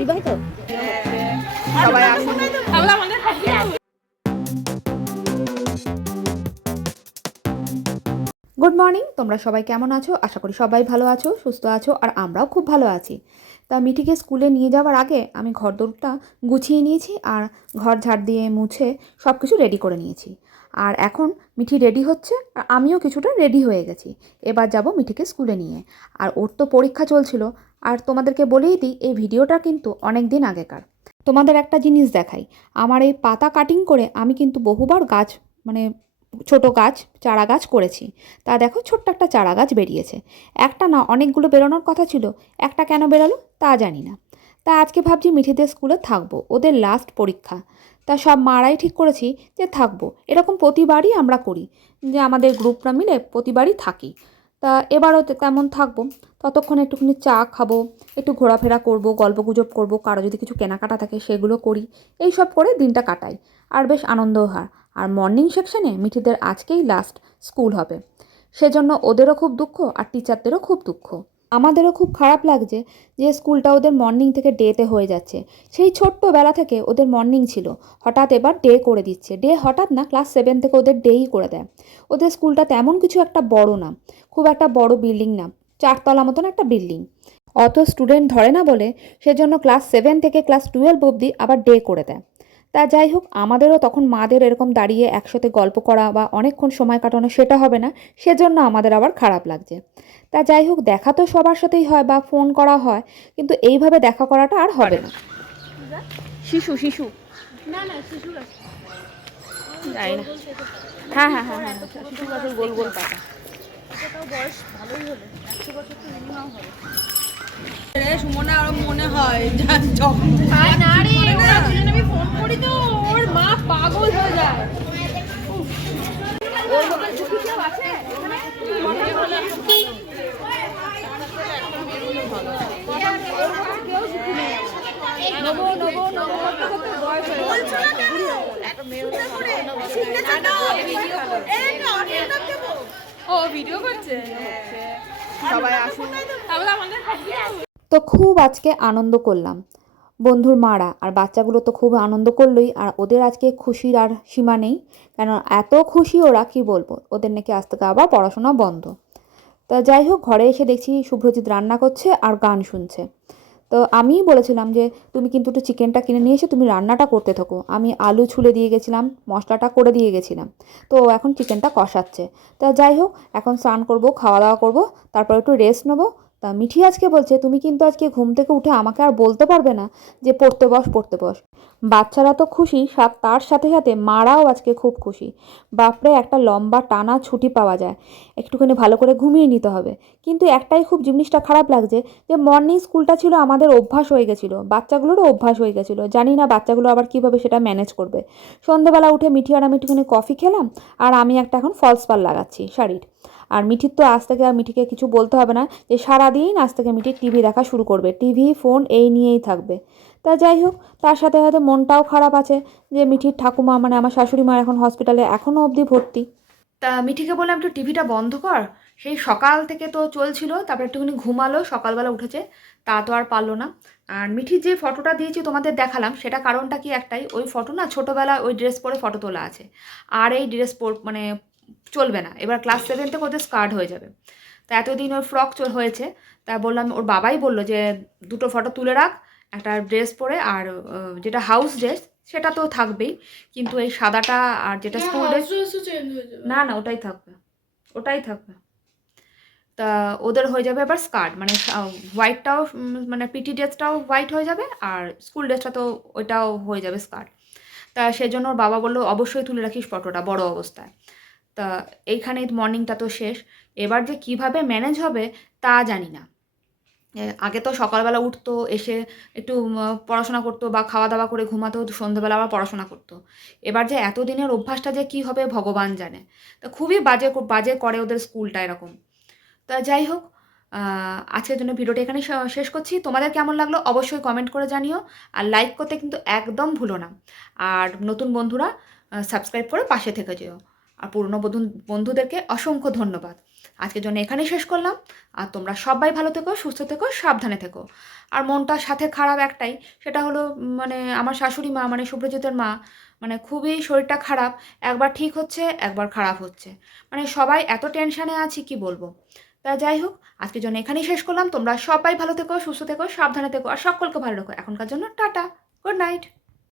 বিবাহিত সবাই আসুন। গুড মর্নিং, তোমরা সবাই কেমন আছো? আশা করি সবাই ভালো আছো, সুস্থ আছো, আর আমরাও খুব ভালো আছি। তা মিঠিকে স্কুলে নিয়ে যাওয়ার আগে আমি ঘরদোরটা গুছিয়ে নিয়েছি আর ঘর ঝাড় দিয়ে মুছে সব কিছু রেডি করে নিয়েছি। আর এখন মিঠি রেডি হচ্ছে আর আমিও কিছুটা রেডি হয়ে গেছি। এবার যাব মিঠিকে স্কুলে নিয়ে। আর ওর তো পরীক্ষা চলছিল। আর তোমাদেরকে বলেই দিই, এই ভিডিওটা কিন্তু অনেক দিন আগেকার। তোমাদের একটা জিনিস দেখাই, আমার এই পাতা কাটিং করে আমি কিন্তু বহুবার গাছ মানে ছোট গাছ চারা গাছ করেছি। তা দেখো ছোট্ট একটা চারা গাছ বেরিয়েছে। একটা না, অনেকগুলো বেরোনোর কথা ছিল, একটা কেন বেরোলো তা জানি না। তা আজকে ভাবছি মিঠিদের স্কুলে থাকবো, ওদের লাস্ট পরীক্ষা। তা সব মারাই ঠিক করেছি যে থাকবো। এরকম প্রতিবারই আমরা করি, যে আমাদের গ্রুপরা মিলে প্রতিবারই থাকি। তা এবারও তেমন থাকবো। ততক্ষণ একটুখানি চা খাবো, একটু ঘোরাফেরা করবো, গল্পগুজব করবো, কারো যদি কিছু কেনাকাটা থাকে সেগুলো করি। এই সব করে দিনটা কাটাই, আর বেশ আনন্দও হয়। আর মর্নিং সেকশনে মিঠিদের আজকেই লাস্ট স্কুল হবে, সেজন্য ওদেরও খুব দুঃখ আর টিচারদেরও খুব দুঃখ। আমাদেরও খুব খারাপ লাগছে যে স্কুলটা ওদের মর্নিং থেকে ডেতে হয়ে যাচ্ছে। সেই ছোট্টবেলা থেকে ওদের মর্নিং ছিল, হঠাৎ এবার ডে করে দিচ্ছে। ডে হঠাৎ না, ক্লাস 7 থেকে ওদের ডেই করে দেয়। ওদের স্কুলটা তেমন কিছু একটা বড় না, খুব একটা বড় বিল্ডিং না, 4 তলা মতন একটা বিল্ডিং। অত স্টুডেন্ট ধরে না বলে সেজন্য ক্লাস 7 থেকে ক্লাস 12 অবধি আবার ডে করে দেয়। তা যাই হোক, আমাদেরও তখন মাদের এরকম দাঁড়িয়ে একসাথে গল্প করা বা অনেকক্ষণ সময় কাটানো সেটা হবে না, সেজন্য আমাদের আবার খারাপ লাগছে। তা যাই হোক, দেখা তো সবার সাথেই হয় বা ফোন করা হয়, কিন্তু এইভাবে দেখা করাটা আর হবে না। শিশু শিশু না না শিশু গাছ যাই না। হ্যাঁ হ্যাঁ হ্যাঁ হ্যাঁ, শিশু গাছের গোল গোল পাতা। এটাও বয়স ভালোই হলো, 100 বছর তো মিনিমাম হবে। সুমনা আরো মনে হয় যখন না রে, ওরা দুজন আমি ফোন করি তো ওর মা পাগল হয়ে যায়। ওর মতন সুখী কেউ আছে ও ভিডিও করছে, সবাই আসুন। তাহলে আমাদের তো খুব আজকে আনন্দ করলাম, বন্ধুর মারা আর বাচ্চাগুলো তো খুব আনন্দ করলোই। আর ওদের আজকে খুশির আর সীমা নেই, কেন এত খুশি ওরা কি বলবো। ওদের নাকি আজ থেকে আবার পড়াশোনা বন্ধ। তা যাই হোক, ঘরে এসে দেখছি শুভ্রজিৎ রান্না করছে আর গান শুনছে। তো আমিই বলেছিলাম যে তুমি কিন্তু একটু চিকেনটা কিনে নিয়ে এসে তুমি রান্নাটা করতে থাকো। আমি আলু ছুলে দিয়ে গেছিলাম, মশলাটা করে দিয়ে গেছিলাম, তো এখন চিকেনটা কষাচ্ছে। তা যাই হোক, এখন স্নান করবো, খাওয়া দাওয়া করবো, তারপর একটু রেস্ট নেবো। তা মিঠি আজকে বলছে তুমি কিন্তু আজকে ঘুম থেকে উঠে আমাকে আর বলতে পারবে না যে পড়তে বস পড়তে বস। বাচ্চারা তো খুশি, তার সাথে সাথে মারাও আজকে খুব খুশি। বাপরে, একটা লম্বা টানা ছুটি পাওয়া যায়, একটুখানি ভালো করে ঘুমিয়ে নিতে হবে। কিন্তু একটাই খুব জিনিসটা খারাপ লাগছে, যে মর্নিং স্কুলটা ছিল আমাদের অভ্যাস হয়ে গেছিলো, বাচ্চাগুলোরও অভ্যাস হয়ে গেছিলো। জানি না বাচ্চাগুলো আবার কীভাবে সেটা ম্যানেজ করবে। সন্ধ্যেবেলা উঠে মিঠি আর আমি একটুখানি কফি খেলাম, আর আমি একটা এখন ফলস পার লাগাচ্ছি শাড়ির। আর মিঠির তো আজ থেকে আর মিঠিকে কিছু বলতে হবে না, যে সারাদিন আজ থেকে মিঠি টিভি দেখা শুরু করবে, টিভি ফোন এই নিয়েই থাকবে। তা যাই হোক, তার সাথে হয়তো মনটাও খারাপ আছে যে মিঠির ঠাকুমা মানে আমার শাশুড়ি মা এখন হসপিটালে এখনও অবধি ভর্তি। তা মিঠিকে বললাম একটু টিভিটা বন্ধ কর। সেই সকাল থেকে তো চলছিল, তারপর একটুখানি ঘুমালো, সকালবেলা উঠেছে, তা তো আর পারলো না। আর মিঠির যে ফটোটা দিয়েছি তোমাদের দেখালাম, সেটা কারণটা কি একটাই, ওই ফটো না ছোটোবেলা ওই ড্রেস পরে ফটো তোলা আছে। আর এই ড্রেস মানে চলবে না, এবার ক্লাস 7 থেকে ওদের স্কার্ট হয়ে যাবে। তা এতদিন ওর ফ্রক হয়েছে, তা বললাম, ওর বাবাই বললো যে দুটো ফটো তুলে রাখ, একটা ড্রেস পরে, আর যেটা হাউস ড্রেস সেটা তো থাকবেই, কিন্তু এই সাদাটা আর যেটা স্কুল ড্রেস না না ওটাই থাকবে, ওটাই থাকবে। তা ওদের হয়ে যাবে এবার স্কার্ট, মানে হোয়াইটটাও মানে পিটি ড্রেসটাও হোয়াইট হয়ে যাবে, আর স্কুল ড্রেসটা তো ওইটাও হয়ে যাবে স্কার্ট। তা সেই জন্য ওর বাবা বললো অবশ্যই তুলে রাখিস ফটোটা বড় অবস্থায়। তা এইখানে মর্নিংটা তো শেষ, এবার যে কিভাবে ম্যানেজ হবে তা জানি না। আগে তো সকালবেলা উঠতো, এসে একটু পড়াশোনা করতো বা খাওয়া দাওয়া করে ঘুমাতো, সন্ধ্যেবেলা আবার পড়াশোনা করতো। এবার যে এতদিনের অভ্যাসটা যে কী হবে ভগবান জানে। তা খুবই বাজে বাজে করে ওদের স্কুলটা এরকম। তা যাই হোক, আজকের জন্য ভিডিওটা এখানে শেষ করছি। তোমাদের কেমন লাগলো অবশ্যই কমেন্ট করে জানিও, আর লাইক করতে কিন্তু একদম ভুলো না। আর নতুন বন্ধুরা সাবস্ক্রাইব করে পাশে থেকে যেও। আর পুরনো বন্ধুদেরকে অসংখ্য ধন্যবাদ। আজকের জন্য এখানেই শেষ করলাম। আর তোমরা সবাই ভালো থেকো, সুস্থ থেকো, সাবধানে থেকো। আর মনটার সাথে খারাপ একটাই, সেটা হলো মানে আমার শাশুড়ি মা মানে শুভ্রজিতের মা মানে খুবই শরীরটা খারাপ, একবার ঠিক হচ্ছে একবার খারাপ হচ্ছে, মানে সবাই এত টেনশানে আছি কি বলবো। তা যাই হোক, আজকের জন্য এখানেই শেষ করলাম। তোমরা সবাই ভালো থেকো, সুস্থ থেকো, সাবধানে থেকো আর সকলকে ভালো রাখো। এখনকার জন্য টাটা, গুড নাইট।